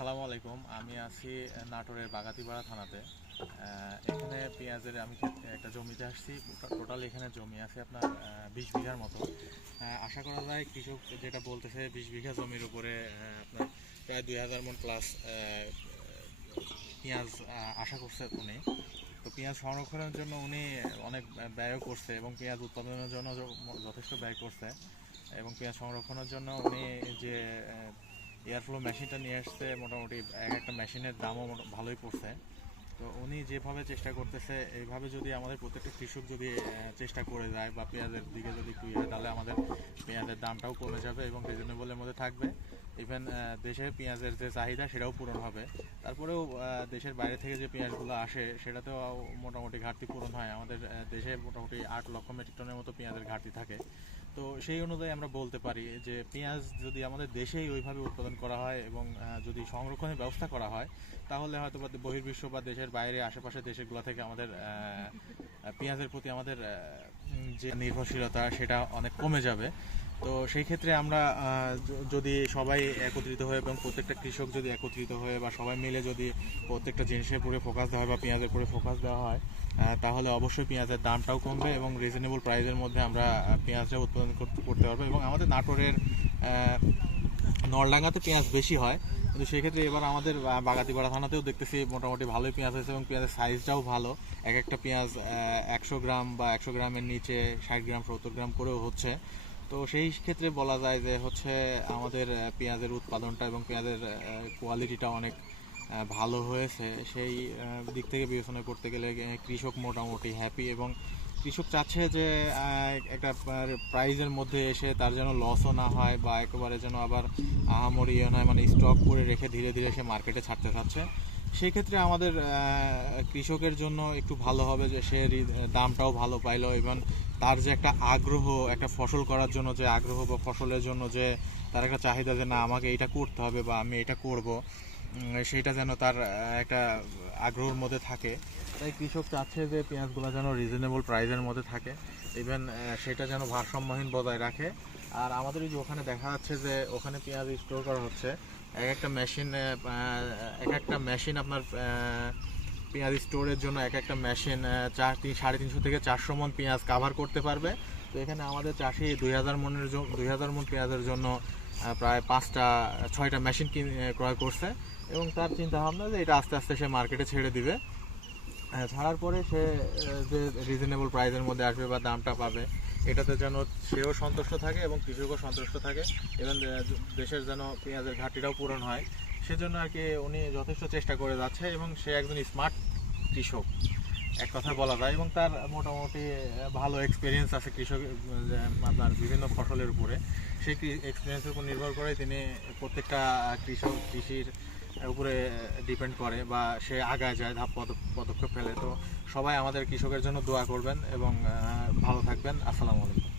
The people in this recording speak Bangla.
আসসালামু আলাইকুম। আমি আছি নাটোরের বাগাতিপাড়া থানাতে। এখানে পেঁয়াজের আমি একটা জমিতে আসছি টোটাল এখানে জমি আছে আপনার বিশ বিঘার মতো। আশা করা যায় কৃষক যেটা বলতেছে, বিশ বিঘা জমির উপরে আপনার প্রায় দুই হাজার মন প্লাস পেঁয়াজ আশা করছে উনি। তো পেঁয়াজ সংরক্ষণের জন্য উনি অনেক ব্যয়ও করছে এবং পেঁয়াজ উৎপাদনের জন্য যথেষ্ট ব্যয় করছে। এবং পেঁয়াজ সংরক্ষণের জন্য উনি যে এয়ারফ্লো মেশিনটা নিয়ে আসছে, মোটামুটি এক একটা মেশিনের দামও ভালোই পড়ছে। তো উনি যেভাবে চেষ্টা করতেছে, এইভাবে যদি আমাদের প্রত্যেকটা কৃষক যদি চেষ্টা করে যায় বা পেঁয়াজের দিকে যদি একটু ইয়ে তাহলে আমাদের পেঁয়াজের দামটাও কমে যাবে এবং রিজনেবলের মধ্যে থাকবে। ইভেন দেশের পেঁয়াজের যে চাহিদা সেটাও পূরণ হবে। তারপরেও দেশের বাইরে থেকে যে পেঁয়াজগুলো আসে, সেটাতেও মোটামুটি ঘাটতি পূরণ হয়। আমাদের দেশে মোটামুটি আট লক্ষ মেট্রিক টনের মতো পেঁয়াজের ঘাটতি থাকে। তো সেই অনুযায়ী আমরা বলতে পারি যে, পেঁয়াজ যদি আমাদের দেশেই ওইভাবে উৎপাদন করা হয় এবং যদি সংরক্ষণের ব্যবস্থা করা হয়, তাহলে হয়তো বা বহির্বিশ্ব বা দেশের বাইরে আশেপাশে দেশগুলো থেকে আমাদের পেঁয়াজের প্রতি আমাদের যে নির্ভরশীলতা, সেটা অনেক কমে যাবে। তো সেই ক্ষেত্রে আমরা যদি সবাই একত্রিত হয়ে এবং প্রত্যেকটা কৃষক যদি একত্রিত হয়ে বা সবাই মিলে যদি প্রত্যেকটা জিনিসের উপরে ফোকাস দেওয়া হয় বা পেঁয়াজের উপরে ফোকাস দেওয়া হয় তাহলে অবশ্যই পেঁয়াজের দামটাও কমবে এবং রিজনেবল প্রাইসের মধ্যে আমরা পেঁয়াজটা উৎপাদন করতে পারব এবং আমাদের নাটোরের নলডাঙ্গাতে পেঁয়াজ বেশি হয়। কিন্তু সেক্ষেত্রে এবার আমাদের বাগাতিপাড়া থানাতেও দেখতেছি মোটামুটি ভালোই পেঁয়াজ হয়েছে এবং পেঁয়াজের সাইজটাও ভালো। এক একটা পেঁয়াজ একশো গ্রাম বা একশো গ্রামের নিচে ষাট গ্রাম, সত্তর গ্রাম করেও হচ্ছে। তো সেই ক্ষেত্রে বলা যায় যে হচ্ছে আমাদের পেঁয়াজের উৎপাদনটা এবং পেঁয়াজের কোয়ালিটিটা অনেক ভালো হয়েছে। সেই দিক থেকে বিবেচনা করতে গেলে কৃষক মোটামুটি হ্যাপি এবং কৃষক চাচ্ছে যে একটা প্রাইজের মধ্যে এসে তার যেন লসও না হয় বা একেবারে যেন আবার আহামরি ইয়ে নয় মানে স্টক করে রেখে ধীরে ধীরে সে মার্কেটে ছাড়তে চাচ্ছে। সেই ক্ষেত্রে আমাদের কৃষকের জন্য একটু ভালো হবে যে সে দামটাও ভালো পাইলো এবং তার যে একটা আগ্রহ, একটা ফসল করার জন্য যে আগ্রহ বা ফসলের জন্য যে তার একটা চাহিদা যে না, আমাকে এটা করতে হবে বা আমি এটা করব সেটা যেন তার একটা আগ্রহের মধ্যে থাকে। তাই কৃষক চাচ্ছে যে পেঁয়াজগুলো যেন রিজনেবল প্রাইসের মধ্যে থাকে ইভেন সেটা যেন ভারসাম্যহীন বজায় রাখে। আর আমাদের এই যে ওখানে দেখা যাচ্ছে যে ওখানে পেঁয়াজ স্টোর করা হচ্ছে, এক একটা মেশিন এক একটা মেশিন আপনার পেঁয়াজ স্টোরের জন্য এক একটা মেশিন চার তিন, সাড়ে তিনশো থেকে চারশো মন পেঁয়াজ কাভার করতে পারবে। তো এখানে আমাদের চাষি দুই হাজার মনের দুই হাজার মন পেঁয়াজের জন্য প্রায় পাঁচটা, ছয়টা মেশিন ক্রয় করছে এবং তার চিন্তা ভাবনা যে এটা আস্তে আস্তে সে মার্কেটে ছেড়ে দিবে। ছাড়ার পরে সে যে রিজনেবল প্রাইসের মধ্যে আসবে বা দামটা পাবে এটাতে যেন সেও সন্তুষ্ট থাকে এবং কৃষকও সন্তুষ্ট থাকে। এবং দেশের যেন পেঁয়াজের ঘাটতিটাও পূরণ হয়। সেজন্য আর কি উনি যথেষ্ট চেষ্টা করে যাচ্ছে এবং সে একজন স্মার্ট কৃষক। এক কথা বলা যায় এবং তার মোটামুটি ভালো এক্সপিরিয়েন্স আছে কৃষক আপনার বিভিন্ন ফসলের উপরে। সেই এক্সপিরিয়েন্সের উপর নির্ভর করে তিনি প্রত্যেকটা কৃষক, কৃষির উপরে ডিপেন্ড করে বা সে আগায় যায়, ধাপ পদ- পদক্ষেপ ফেলে। তো সবাই আমাদের কৃষকের জন্য দোয়া করবেন এবং ভালো থাকবেন। আসসালামু আলাইকুম।